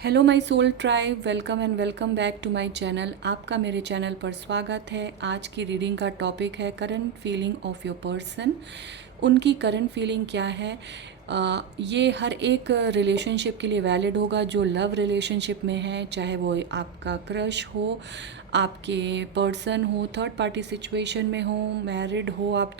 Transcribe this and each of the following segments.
Hello my soul tribe, welcome and welcome back to my channel. आपका मेरे channel पर स्वागत है। आज की रीडिंग का टॉपिक है current feeling of your person. उनकी करंट फीलिंग क्या है। ये हर एक रिलेशनशिप के लिए वैलिड होगा जो लव रिलेशनशिप में है, चाहे वो आपका क्रश हो, आपके पर्सन हो, थर्ड पार्टी सिचुएशन में हो, मैरिड हो, आप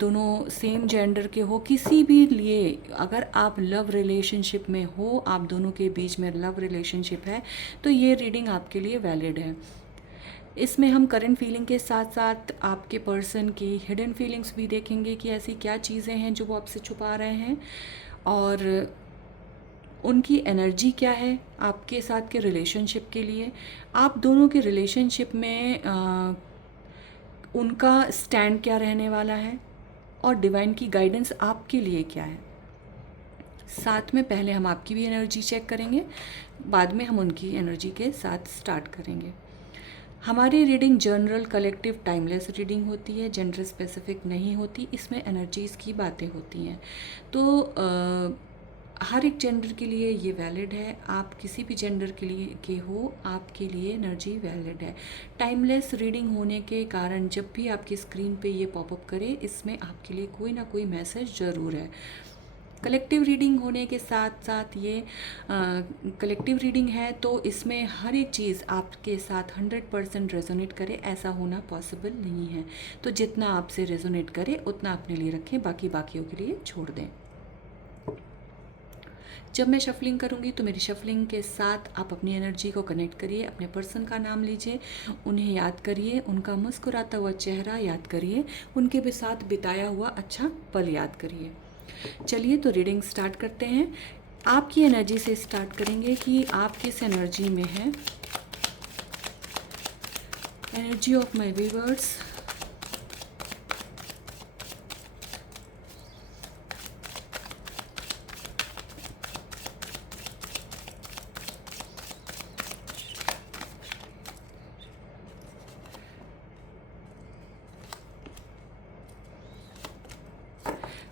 दोनों सेम जेंडर के हो, किसी भी लिए अगर आप लव रिलेशनशिप में हो, आप दोनों के बीच में लव रिलेशनशिप है, तो ये रीडिंग आपके लिए वैलिड है। इसमें हम करंट फीलिंग के साथ साथ आपके पर्सन की हिडन फीलिंग्स भी देखेंगे कि ऐसी क्या चीज़ें हैं जो वो आपसे छुपा रहे हैं, और उनकी एनर्जी क्या है आपके साथ के रिलेशनशिप के लिए। आप दोनों के रिलेशनशिप में उनका स्टैंड क्या रहने वाला है, और डिवाइन की गाइडेंस आपके लिए क्या है। साथ में पहले हम आपकी भी एनर्जी चेक करेंगे, बाद में हम उनकी एनर्जी के साथ स्टार्ट करेंगे। हमारी reading general, collective, timeless reading होती है, जेंडर स्पेसिफिक नहीं होती। इसमें एनर्जीज़ की बातें होती हैं, तो हर एक जेंडर के लिए ये वैलिड है। आप किसी भी जेंडर के लिए के हो, आपके लिए एनर्जी वैलिड है। टाइमलेस रीडिंग होने के कारण जब भी आपकी स्क्रीन पे ये पॉपअप करे, इसमें आपके लिए कोई ना कोई मैसेज ज़रूर है। कलेक्टिव रीडिंग होने के साथ साथ ये कलेक्टिव रीडिंग है, तो इसमें हर एक चीज़ आपके साथ 100% रेजोनेट करे, ऐसा होना पॉसिबल नहीं है। तो जितना आपसे रेजोनेट करे उतना अपने लिए रखें, बाकी बाकियों के लिए छोड़ दें। जब मैं शफलिंग करूँगी तो मेरी शफलिंग के साथ आप अपनी एनर्जी को कनेक्ट करिए, अपने पर्सन का नाम लीजिए, उन्हें याद करिए, उनका मुस्कुराता हुआ चेहरा याद करिए, उनके भी साथ बिताया हुआ अच्छा पल याद करिए। चलिए तो रीडिंग स्टार्ट करते हैं। आपकी एनर्जी से स्टार्ट करेंगे कि आप किस एनर्जी में हैं। Energy of my viewers.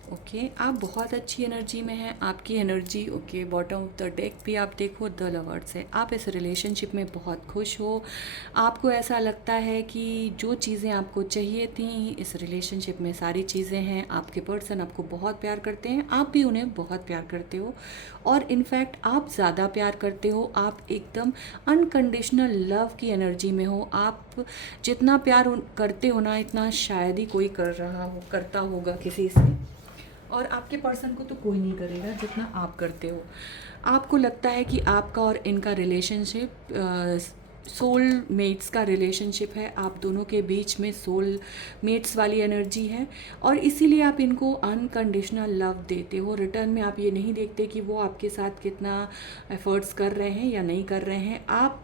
Okay, आप बहुत अच्छी एनर्जी में हैं। आपकी energy okay, bottom of the deck भी आप देखो, द लवर्स है। आप इस रिलेशनशिप में बहुत खुश हो। आपको ऐसा लगता है कि जो चीज़ें आपको चाहिए थी इस रिलेशनशिप में सारी चीज़ें हैं। आपके पर्सन आपको बहुत प्यार करते हैं, आप भी उन्हें बहुत प्यार करते हो, और इनफैक्ट आप ज़्यादा प्यार करते हो। आप एकदम अनकंडीशनल लव की एनर्जी में हो। आप जितना प्यार करते हो ना, इतना शायद ही कोई करता होगा किसी से, और आपके पर्सन को तो कोई नहीं करेगा जितना आप करते हो। आपको लगता है कि आपका और इनका रिलेशनशिप सोल मेट्स का रिलेशनशिप है। आप दोनों के बीच में सोल मेट्स वाली एनर्जी है, और इसीलिए आप इनको अनकंडीशनल लव देते हो। रिटर्न में आप ये नहीं देखते कि वो आपके साथ कितना एफर्ट्स कर रहे हैं या नहीं कर रहे हैं। आप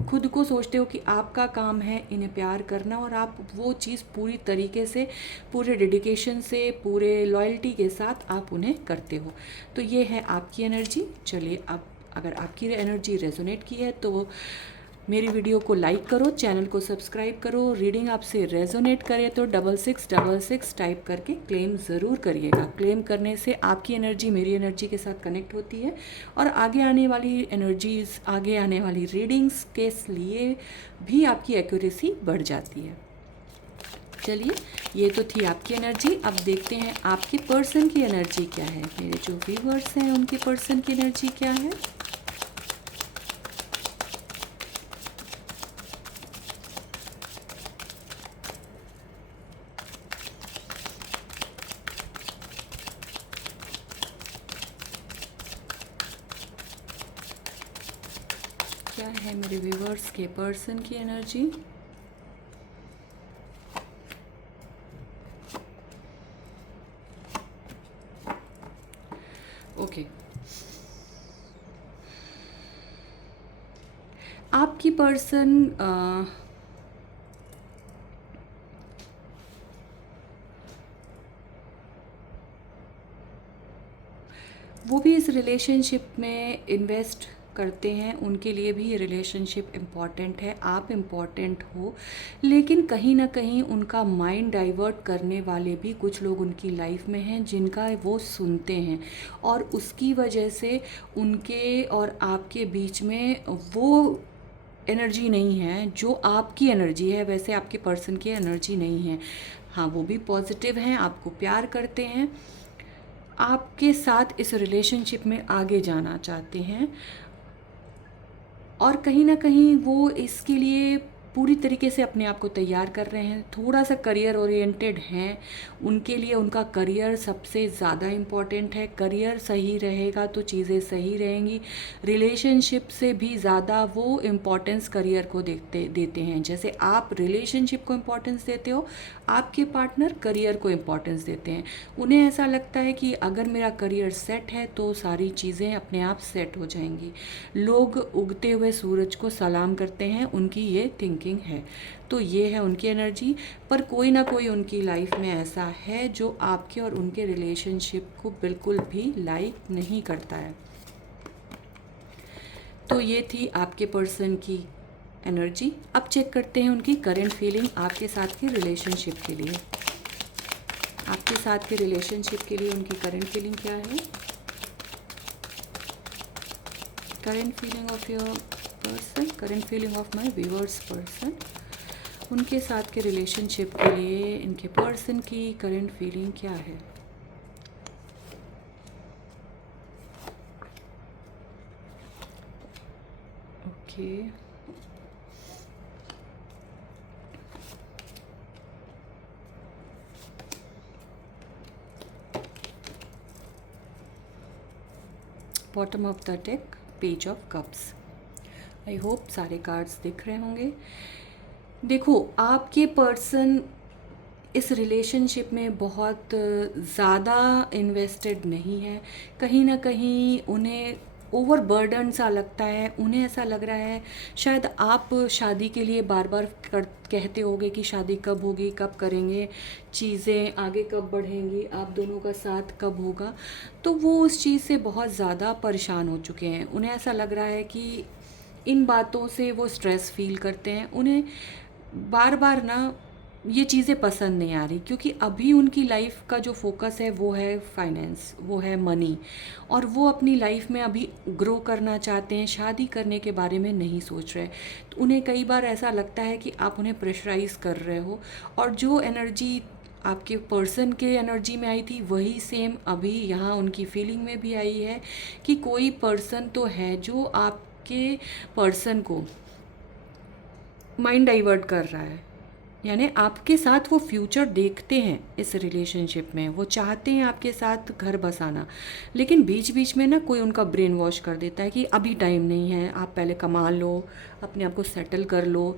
खुद को सोचते हो कि आपका काम है इन्हें प्यार करना, और आप वो चीज़ पूरी तरीके से, पूरे डेडिकेशन से, पूरे लॉयल्टी के साथ आप उन्हें करते हो। तो ये है आपकी एनर्जी। चलिए, अब अगर आपकी एनर्जी रेजोनेट की है तो मेरी वीडियो को लाइक करो, चैनल को सब्सक्राइब करो। रीडिंग आपसे रेजोनेट करे तो 6666 टाइप करके क्लेम ज़रूर करिएगा। क्लेम करने से आपकी एनर्जी मेरी एनर्जी के साथ कनेक्ट होती है, और आगे आने वाली एनर्जीज, आगे आने वाली रीडिंग्स के लिए भी आपकी एक्यूरेसी बढ़ जाती है। चलिए, ये तो थी आपकी एनर्जी। अब देखते हैं आपके पर्सन की एनर्जी क्या है। मेरे जो व्यूवर्स हैं उनके पर्सन की एनर्जी क्या है। क्या है मेरे व्यूवर्स के पर्सन की एनर्जी। ओके, आपकी पर्सन वो भी इस रिलेशनशिप में इन्वेस्ट करते हैं उनके लिए भी ये रिलेशनशिप इम्पॉर्टेंट है, आप इम्पॉर्टेंट हो। लेकिन कहीं ना कहीं उनका माइंड डाइवर्ट करने वाले भी कुछ लोग उनकी लाइफ में हैं जिनका वो सुनते हैं, और उसकी वजह से उनके और आपके बीच में वो एनर्जी नहीं है जो आपकी एनर्जी है, वैसे आपके पर्सन की एनर्जी नहीं है। हाँ, वो भी पॉजिटिव हैं, आपको प्यार करते हैं, आपके साथ इस रिलेशनशिप में आगे जाना चाहते हैं, और कहीं ना कहीं वो इसके लिए पूरी तरीके से अपने आप को तैयार कर रहे हैं। थोड़ा सा करियर ओरिएंटेड हैं, उनके लिए उनका करियर सबसे ज़्यादा इम्पॉर्टेंट है। करियर सही रहेगा तो चीज़ें सही रहेंगी। रिलेशनशिप से भी ज़्यादा वो इम्पोर्टेंस करियर को देते हैं। जैसे आप रिलेशनशिप को इम्पोर्टेंस देते हो, आपके पार्टनर करियर को इम्पोर्टेंस देते हैं। उन्हें ऐसा लगता है कि अगर मेरा करियर सेट है तो सारी चीज़ें अपने आप सेट हो जाएंगी। लोग उगते हुए सूरज को सलाम करते हैं, उनकी ये थिंकिंग है। तो ये है उनकी एनर्जी। पर कोई ना कोई उनकी लाइफ में ऐसा है जो आपके और उनके रिलेशनशिप को बिल्कुल भी लाइक नहीं करता है। तो ये थी आपके पर्सन की एनर्जी। अब चेक करते हैं उनकी करंट फीलिंग आपके साथ के रिलेशनशिप के लिए। आपके साथ के रिलेशनशिप के लिए उनकी करंट फीलिंग क्या है? Current feeling of your person, current feeling of my viewers person, उनके साथ के रिलेशनशिप के लिए इनके पर्सन की करंट फीलिंग क्या है? Okay, bottom of the deck, page of cups. I hope सारे कार्ड्स दिख रहे होंगे। देखो, आपके पर्सन इस रिलेशनशिप में बहुत ज़्यादा इन्वेस्टेड नहीं है। कहीं ना कहीं उन्हें ओवरबर्डन सा लगता है। उन्हें ऐसा लग रहा है शायद आप शादी के लिए बार बार कहते होगे कि शादी कब होगी, कब करेंगे, चीज़ें आगे कब बढ़ेंगी, आप दोनों का साथ कब होगा। तो वो उस चीज़ से बहुत ज़्यादा परेशान हो चुके हैं। उन्हें ऐसा लग रहा है कि इन बातों से वो स्ट्रेस फील करते हैं। उन्हें बार बार ना ये चीज़ें पसंद नहीं आ रही, क्योंकि अभी उनकी लाइफ का जो फोकस है वो है फाइनेंस, वो है मनी, और वो अपनी लाइफ में अभी ग्रो करना चाहते हैं। शादी करने के बारे में नहीं सोच रहे। तो उन्हें कई बार ऐसा लगता है कि आप उन्हें प्रेशराइज कर रहे हो, और जो एनर्जी आपके पर्सन के एनर्जी में आई थी वही सेम अभी यहाँ उनकी फीलिंग में भी आई है कि कोई पर्सन तो है जो आपके पर्सन को माइंड डाइवर्ट कर रहा है। यानी आपके साथ वो फ्यूचर देखते हैं इस रिलेशनशिप में, वो चाहते हैं आपके साथ घर बसाना, लेकिन बीच बीच में ना कोई उनका ब्रेन वॉश कर देता है कि अभी टाइम नहीं है, आप पहले कमा लो, अपने आप को सेटल कर लो,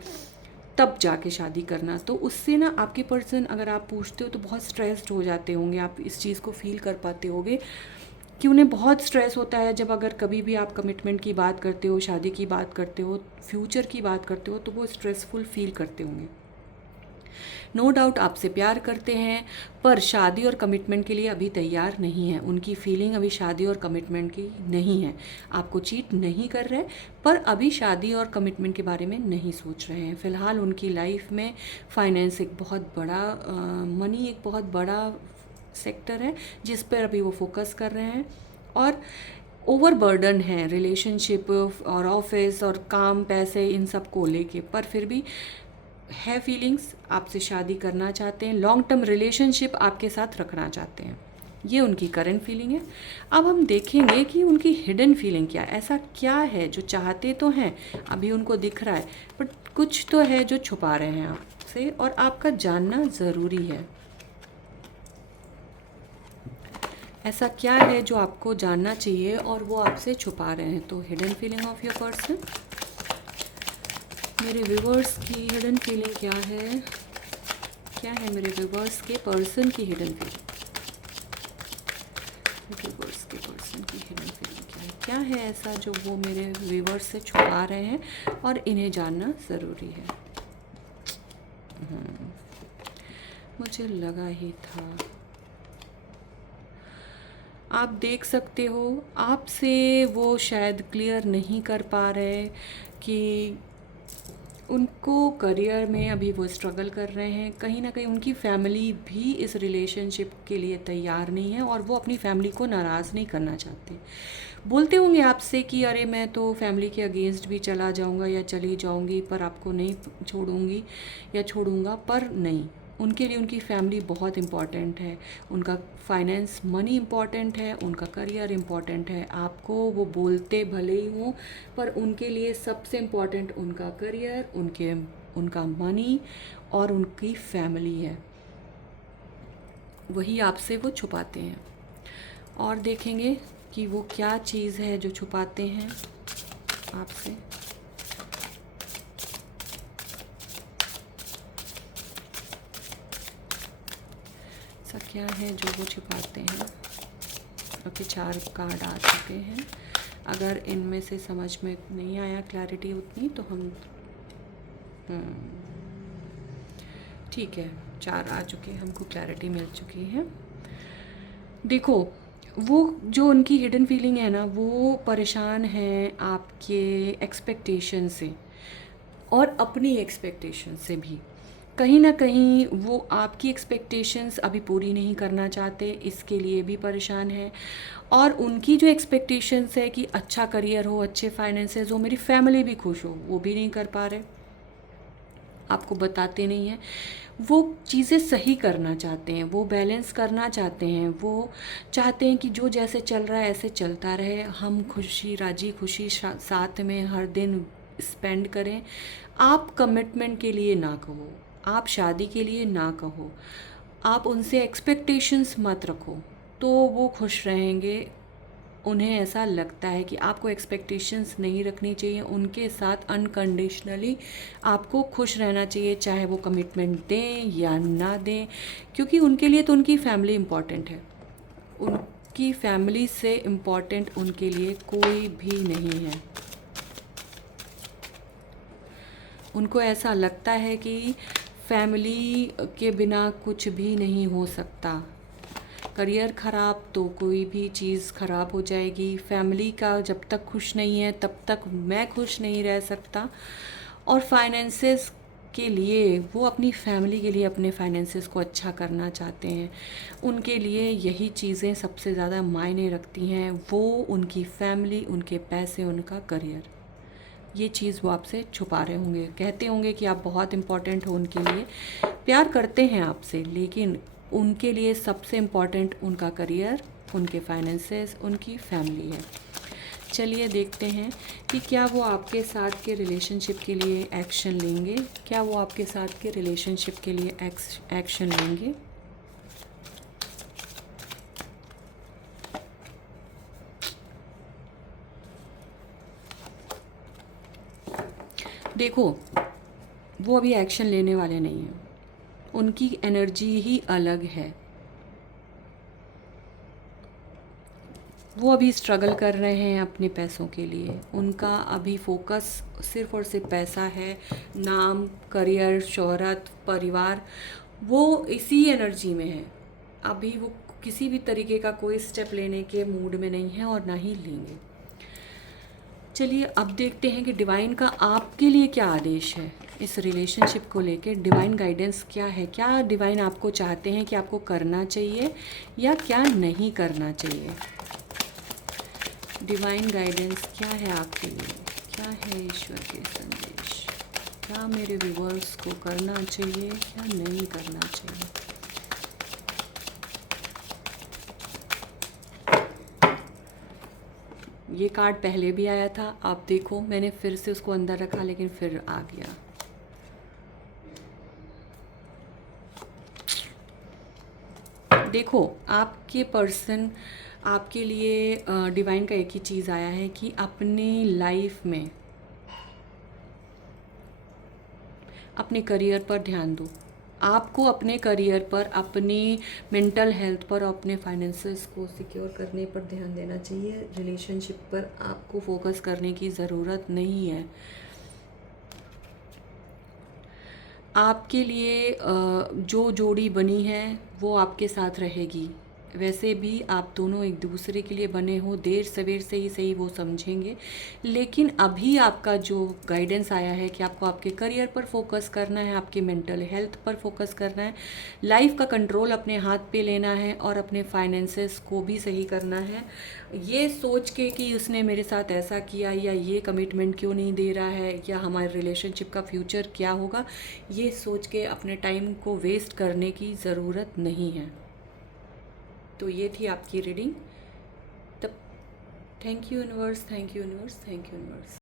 तब जाके शादी करना। तो उससे ना आपके पर्सन, अगर आप पूछते हो तो बहुत स्ट्रेस्ड हो जाते होंगे। आप इस चीज़ को फील कर पाते होंगे कि उन्हें बहुत स्ट्रेस होता है जब अगर कभी भी आप कमिटमेंट की बात करते हो, शादी की बात करते हो, फ्यूचर की बात करते हो, तो वो स्ट्रेसफुल फील करते होंगे। नो डाउट आपसे प्यार करते हैं, पर शादी और कमिटमेंट के लिए अभी तैयार नहीं है। उनकी फीलिंग अभी शादी और कमिटमेंट की नहीं है। आपको चीट नहीं कर रहे, पर अभी शादी और कमिटमेंट के बारे में नहीं सोच रहे हैं। फ़िलहाल उनकी लाइफ में फाइनेंस एक बहुत बड़ा मनी एक बहुत बड़ा सेक्टर है जिस पर अभी वो फोकस कर रहे हैं, और ओवरबर्डन है रिलेशनशिप और ऑफिस और काम, पैसे, इन सब को लेके। पर फिर भी है फीलिंग्स, आपसे शादी करना चाहते हैं, लॉन्ग टर्म रिलेशनशिप आपके साथ रखना चाहते हैं। ये उनकी करंट फीलिंग है। अब हम देखेंगे कि उनकी हिडन फीलिंग क्या है। ऐसा क्या है जो चाहते तो हैं, अभी उनको दिख रहा है, बट कुछ तो है जो छुपा रहे हैं आपसे, और आपका जानना ज़रूरी है। ऐसा क्या है जो आपको जानना चाहिए और वो आपसे छुपा रहे हैं? तो hidden feeling of your person, मेरे व्यूवर्स की हिडन फीलिंग क्या है? क्या है मेरे व्यूवर्स के पर्सन की हिडन फीलिंग? व्यूवर्स के पर्सन की हिडन फीलिंग क्या है? क्या है ऐसा जो वो मेरे व्यूवर्स से छुपा रहे हैं और इन्हें जानना ज़रूरी है? मुझे लगा ही था। आप देख सकते हो, आपसे वो शायद क्लियर नहीं कर पा रहे कि उनको करियर में अभी वो स्ट्रगल कर रहे हैं। कहीं ना कहीं उनकी फैमिली भी इस रिलेशनशिप के लिए तैयार नहीं है और वो अपनी फैमिली को नाराज़ नहीं करना चाहते। बोलते होंगे आपसे कि अरे मैं तो फैमिली के अगेंस्ट भी चला जाऊंगा या चली जाऊंगी, पर आपको नहीं छोड़ूंगी या छोड़ूंगा, पर नहीं। उनके लिए उनकी फैमिली बहुत इम्पॉर्टेंट है, उनका फाइनेंस मनी इम्पॉर्टेंट है, उनका करियर इम्पॉर्टेंट है। आपको वो बोलते भले ही हों, पर उनके लिए सबसे इम्पॉर्टेंट उनका करियर, उनका मनी और उनकी फैमिली है। वही आपसे वो छुपाते हैं। और देखेंगे कि वो क्या चीज़ है जो छुपाते हैं आपसे। ऐसा क्या है जो वो छुपाते हैं। ओके, 4 कार्ड आ चुके हैं। अगर इनमें से समझ में नहीं आया क्लैरिटी उतनी तो हम ठीक है, 4 आ चुके, हमको क्लैरिटी मिल चुकी है। देखो, वो जो उनकी हिडन फीलिंग है ना, वो परेशान है आपके एक्सपेक्टेशन से और अपनी एक्सपेक्टेशन से भी। कहीं ना कहीं वो आपकी एक्सपेक्टेशंस अभी पूरी नहीं करना चाहते, इसके लिए भी परेशान है। और उनकी जो एक्सपेक्टेशंस है कि अच्छा करियर हो, अच्छे फाइनेंसेस हो, मेरी फैमिली भी खुश हो, वो भी नहीं कर पा रहे, आपको बताते नहीं हैं। वो चीज़ें सही करना चाहते हैं, वो बैलेंस करना चाहते हैं, वो चाहते हैं कि जो जैसे चल रहा है ऐसे चलता रहे, हम खुशी राजी खुशी साथ में हर दिन स्पेंड करें। आप कमिटमेंट के लिए ना कहो, आप शादी के लिए ना कहो, आप उनसे एक्सपेक्टेशंस मत रखो, तो वो खुश रहेंगे। उन्हें ऐसा लगता है कि आपको एक्सपेक्टेशंस नहीं रखनी चाहिए, उनके साथ अनकंडीशनली आपको खुश रहना चाहिए, चाहे वो कमिटमेंट दें या ना दें, क्योंकि उनके लिए तो उनकी फैमिली इम्पॉर्टेंट है। उनकी फैमिली से इम्पॉर्टेंट उनके लिए कोई भी नहीं है। उनको ऐसा लगता है कि फैमिली के बिना कुछ भी नहीं हो सकता। करियर ख़राब तो कोई भी चीज़ ख़राब हो जाएगी, फैमिली का जब तक खुश नहीं है तब तक मैं खुश नहीं रह सकता। और फाइनेंसेस के लिए वो अपनी फैमिली के लिए अपने फाइनेंसेस को अच्छा करना चाहते हैं। उनके लिए यही चीज़ें सबसे ज़्यादा मायने रखती हैं, वो उनकी फैमिली, उनके पैसे, उनका करियर। ये चीज़ वो आपसे छुपा रहे होंगे, कहते होंगे कि आप बहुत इम्पोर्टेंट हो उनके लिए, प्यार करते हैं आपसे, लेकिन उनके लिए सबसे इम्पॉर्टेंट उनका करियर, उनके फाइनेंसेस, उनकी फैमिली है। चलिए देखते हैं कि क्या वो आपके साथ के रिलेशनशिप के लिए एक्शन लेंगे, क्या वो आपके साथ के रिलेशनशिप के लिए एक्शन लेंगे। देखो, वो अभी एक्शन लेने वाले नहीं हैं, उनकी एनर्जी ही अलग है। वो अभी स्ट्रगल कर रहे हैं अपने पैसों के लिए, उनका अभी फोकस सिर्फ़ और सिर्फ पैसा है, नाम, करियर, शोहरत, परिवार, वो इसी एनर्जी में है। अभी वो किसी भी तरीके का कोई स्टेप लेने के मूड में नहीं है और ना ही लेंगे। चलिए अब देखते हैं कि डिवाइन का आपके लिए क्या आदेश है इस रिलेशनशिप को लेके। डिवाइन गाइडेंस क्या है, क्या डिवाइन आपको चाहते हैं कि आपको करना चाहिए या क्या नहीं करना चाहिए। डिवाइन गाइडेंस क्या है आपके लिए, क्या है ईश्वर के संदेश, क्या मेरे व्यूअर्स को करना चाहिए, क्या नहीं करना चाहिए। ये कार्ड पहले भी आया था, आप देखो मैंने फिर से उसको अंदर रखा लेकिन फिर आ गया। देखो, आपके पर्सन आपके लिए डिवाइन का एक ही चीज़ आया है कि अपनी लाइफ में अपने करियर पर ध्यान दो। आपको अपने करियर पर, अपनी मेंटल हेल्थ पर, अपने फाइनेंसेस को सिक्योर करने पर ध्यान देना चाहिए। रिलेशनशिप पर आपको फोकस करने की ज़रूरत नहीं है। आपके लिए जो जोड़ी बनी है वो आपके साथ रहेगी वैसे भी आप दोनों एक दूसरे के लिए बने हो, देर सवेर से ही सही वो समझेंगे। लेकिन अभी आपका जो गाइडेंस आया है कि आपको आपके करियर पर फोकस करना है, आपके मेंटल हेल्थ पर फोकस करना है, लाइफ का कंट्रोल अपने हाथ पे लेना है और अपने फाइनेंसेस को भी सही करना है। ये सोच के कि उसने मेरे साथ ऐसा किया या ये कमिटमेंट क्यों नहीं दे रहा है या हमारे रिलेशनशिप का फ्यूचर क्या होगा, ये सोच के अपने टाइम को वेस्ट करने की ज़रूरत नहीं है। तो ये थी आपकी रीडिंग। तब thank you universe, thank you universe, thank you universe.